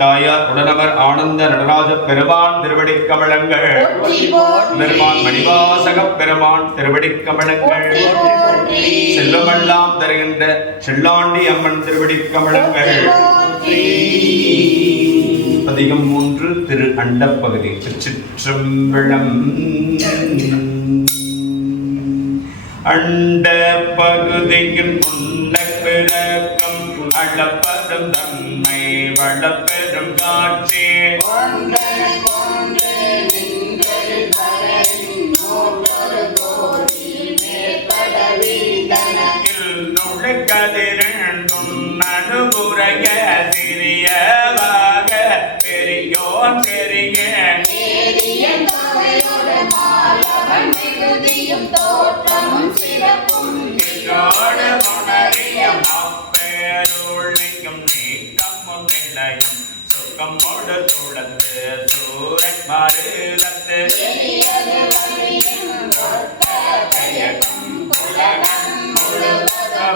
தாயார் உடனவர் ஆனந்த நடராஜ பெருமான் திருவடிக் கமலங்கள், பெருமான் மணிவாசக பெருமான் திருவடிக் கமலங்கள், செல்வமெல்லாம் தருகின்ற செல்லாண்டி அம்மன் திருவடிக் கமலங்கள். பதிகம் 3 திரு அண்டப்பகுதி. திருச்சிற்றம்பலம். அண்ட பகுதியின் உண்ட பிறக்கம் அளப்பதும் தன்மை வளப்பெரும் காட்சி நுழைக்கதிரண்டும் நடுபுறைய சிறியவாக பெரியோன் பெரிய தோற்றமும் சிறப்பும் அப்பேருள்ளிங்கும் நீக்கமும் நிலையும் சுகமோடு துளந்து சூரன் மருதத்து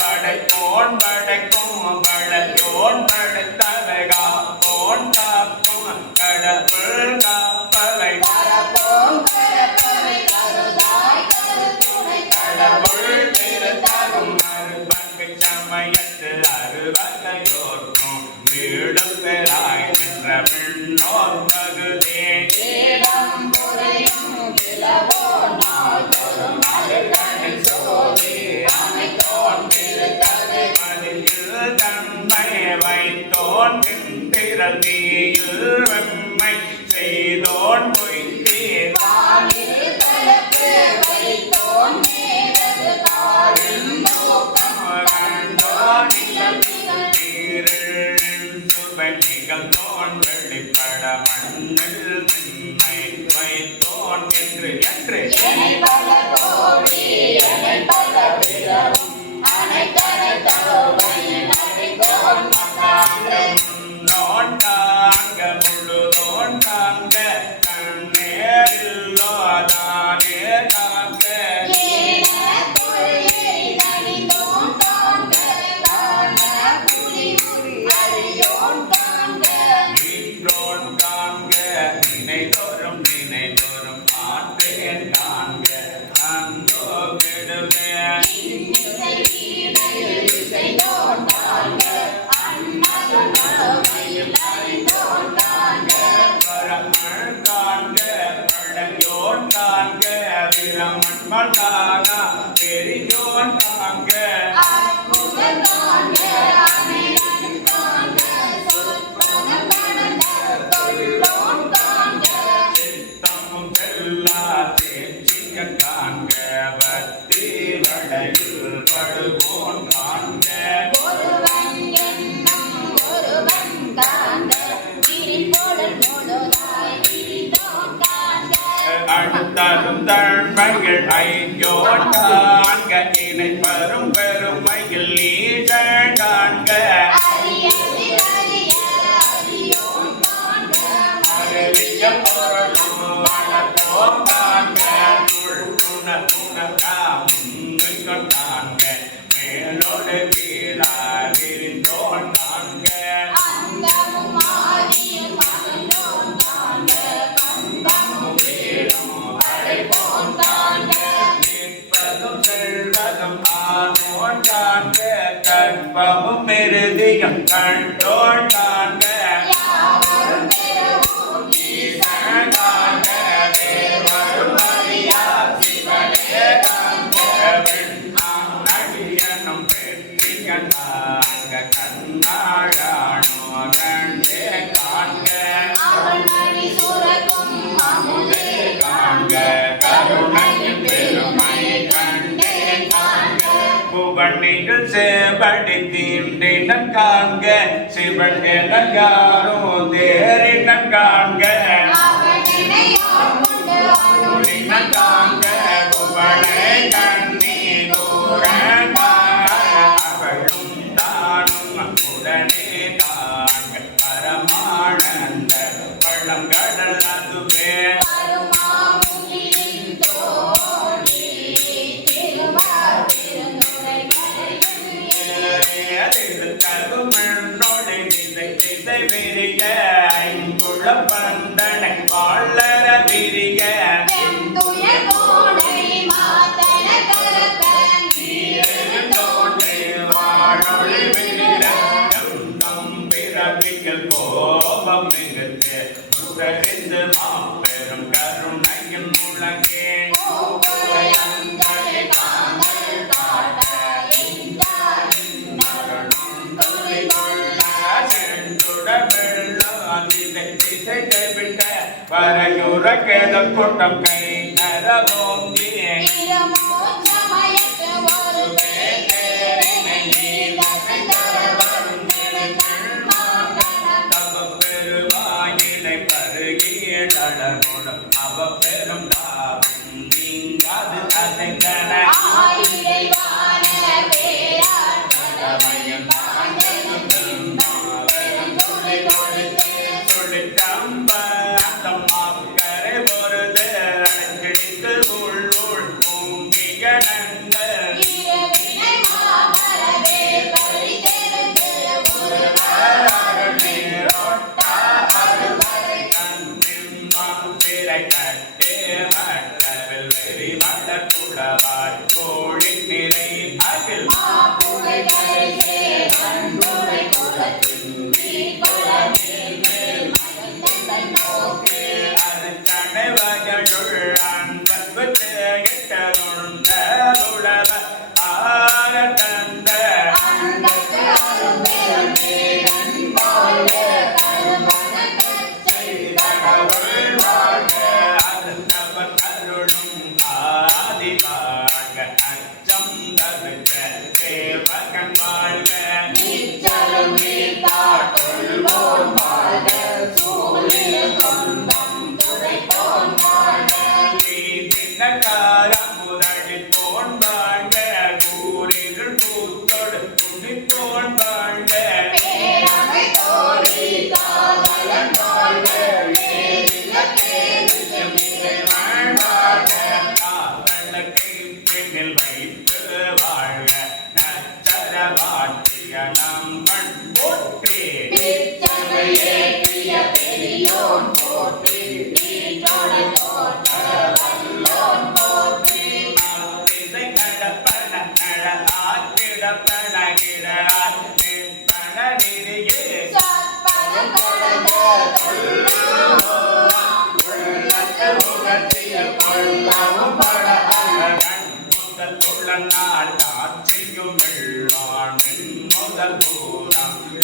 படைப்போன் படைக்கும் படையோன் படைத்தவகா போன் காப்பும் கடவுள் காப்பவை கடவுள் திருத்தரும் மறுபங்கு சமயத்து அறுவகையோர்க்கும் வீடு பெறாய் நின்ற பெண்ணோர் பகுதி தன்மை வைத்தோன் திறந்தியில் வெம்மை செய்தோன் பொய்த்தீர் தோன் வெளிப்பட மண்ணில் திண்மை வைத்தோன் என்று என்று நோண்டாங்க முழுதோன் தாங்க கண்ணேரில்லோதானே தாங்க நின்றோன் காண்க நினைதோறும் நினைதோறும் ஆற்றேன் காண்க அந்தோ கெடுமே பரமன் காண்க பழையோன் காண்க பிரமன் காணா பெரியோன் காண்க சித்தமும் செல்லா தேர்ச்சிய காண்க பக்தி வடையில் படுவோன் காண்க அடுத்தரும் தன்மைகள் ஐயோன் காண்க இணை பெரும் பெருமையில் ஈசன் காண்க அறிவிய பொருளும் வளர்த்தோன் காண்க காண்க மேலோடு கீழாதிரிந்தோன் காண்க கற்பமும் மிருதியும் கண்டோன் காண்க அடியனும் பெற்றியன் காண்க கண்ணாழானோ கண்டே காண்க காண்க கருணையின் பெருமை கண்டே காண்க புவனிகள் சேவடி தீண்டினன் காண்க சிவன் என யாரோ தேரினன் காண்க காண்க புவனை கண்ணி கூறங்க அவளும் தானும் உடனே காண்க பரமானந்த பழங்கடல் அதுவே கருமண்ணோடு திசை திசை வெறி ஐங்குளம் பந்தனை வாழற விரிய வாழொளி விரிர எந்தம் பிறவிகள் கோபம் மிகுத்து முகரிந்து மாபெரும் கருணையின் முழங்கே வரையுற கேத கூட்டம் கை நரவோங்கி பெருவாயிலை பருகியடனுடன் அவ பெரும் தாவும் நீங்காது அசைந்தன கோழி நிறை அகில்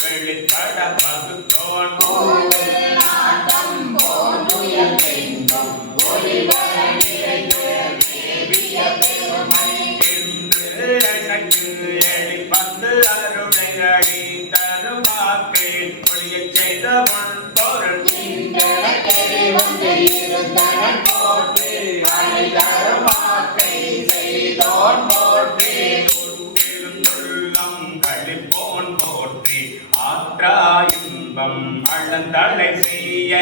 வெளிப்பட பகுத்தோன் எனக்கு எளிப்பந்து அருளை அடி தருவாக்கை ஒளிய செய்த முன் பொருள் களிப்போன் போற்றி ஆற்றா இன்பம் அழந்தலை செய்ய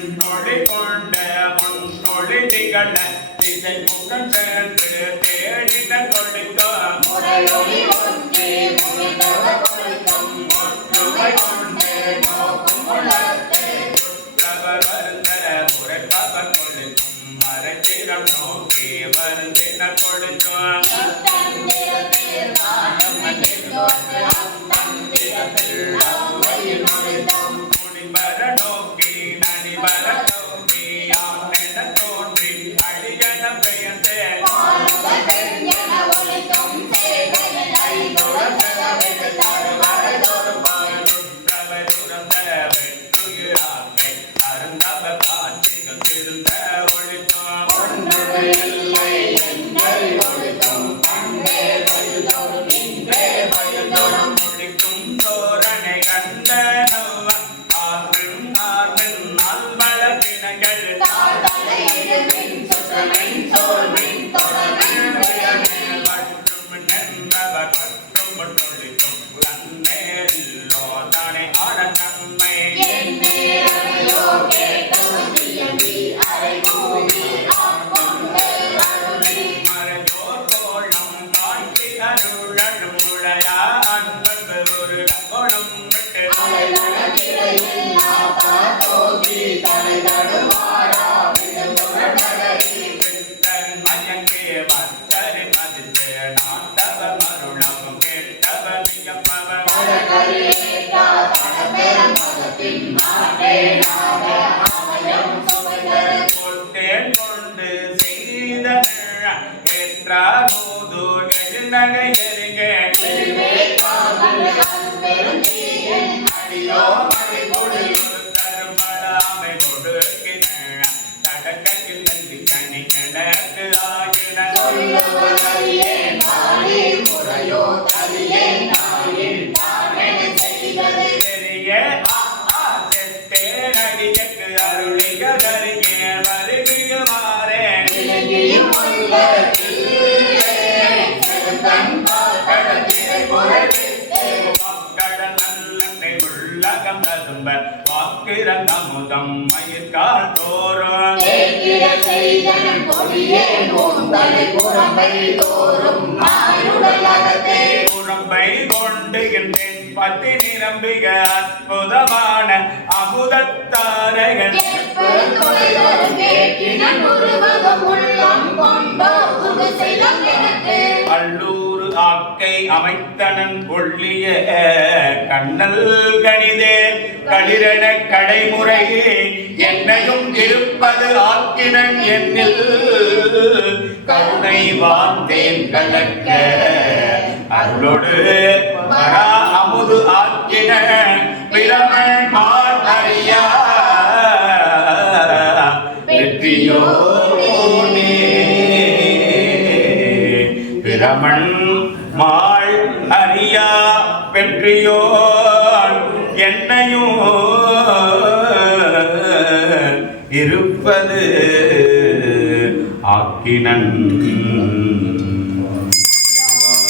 மண்ணொழி கொண்ட முன்னொழி திகழ திசை முகம் சென்று தேடின கொள்ளித்தோம் ஒற்றுமை கொண்டு நோக்கும் வருந்த முறைப்பவர் கொள்ளிக்கும் மறைத்திடம் நோக்கி வருந்தின கொள்ளித்தோம் முடிவர நோக்கி நடிவர நோக்கி ஆமென தோன்றி அடியன பெயர்ந்தே அருந்தவர் காட்சிகள் திருந்த ஒழித்தோம் ஒன்றும் கொட்டேன் கொண்டு செய்த என்றார் போது நகை எருங்க அடியோ மறை கொடு தருமடாமை கொடுக்கின தடக்கத்தில் நன்றி கனி கணக்கு ஆகின பெரிய நடிகக்கு அருளிக தருகிய வருகியுமாறே கடலை உள்ளகம் ததும்ப வாக்கிரந்தமுதம் மயிர்கால் தோறும் புறம்பை கொண்டு என் பத்தி நிரம்பிக அற்புதமான அமுதத்தாரகன் அல்லூர் ஆக்கை அமைத்தனன் கொள்ளிய கண்ணல் கணிதே களிரண கடைமுறையே என்னையும் இருப்பது ஆக்கினன் என்னில் கருணை வார்த்தேன் கலக்க அருளோடு மரா அமுது ஆக்கின பிரமன் மால் அறியா வெற்றியோனே பிரமன் மாள் அறியா வெற்றியோன் என்னையும் இருப்பது ஆக்கினன்